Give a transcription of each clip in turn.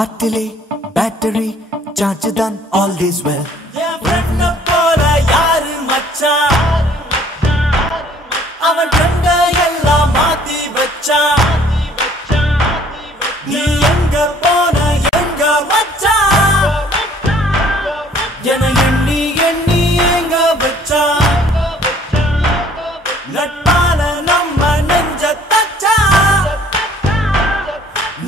ஹார்ட்டிலே battery charge தான் all is well. என் ஃப்ரெண்ட போல யாரு மச்சான், அவன் ஃப்ரெண்ட எல்லாம் மாத்தி வச்சான். நீ எங்க போன எங்க மச்சான், என எண்ணி எண்ணி எங்க வச்சான். நட்பால நம்ம நெஞ்ச தச்சான்,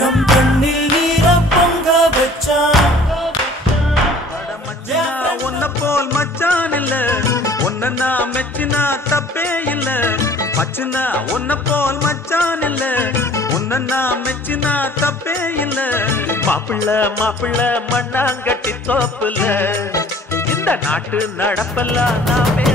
நம் கண்ணில் நீர பொங்க வச்சான். உன்ன போல் மச்சான் இல்ல, உன்ன நான் மெச்சினா தப்பே இல்ல. மச்சினா உன்ன போல் மச்சான் இல்ல, உன்ன நான் மெச்சினா தப்பே இல்ல. மாப்பிள்ள மாப்பிள்ள மண்ணாங்கட்டி தோப்புல இந்த நாட்டு நடப்பெல்லாம் நாமே.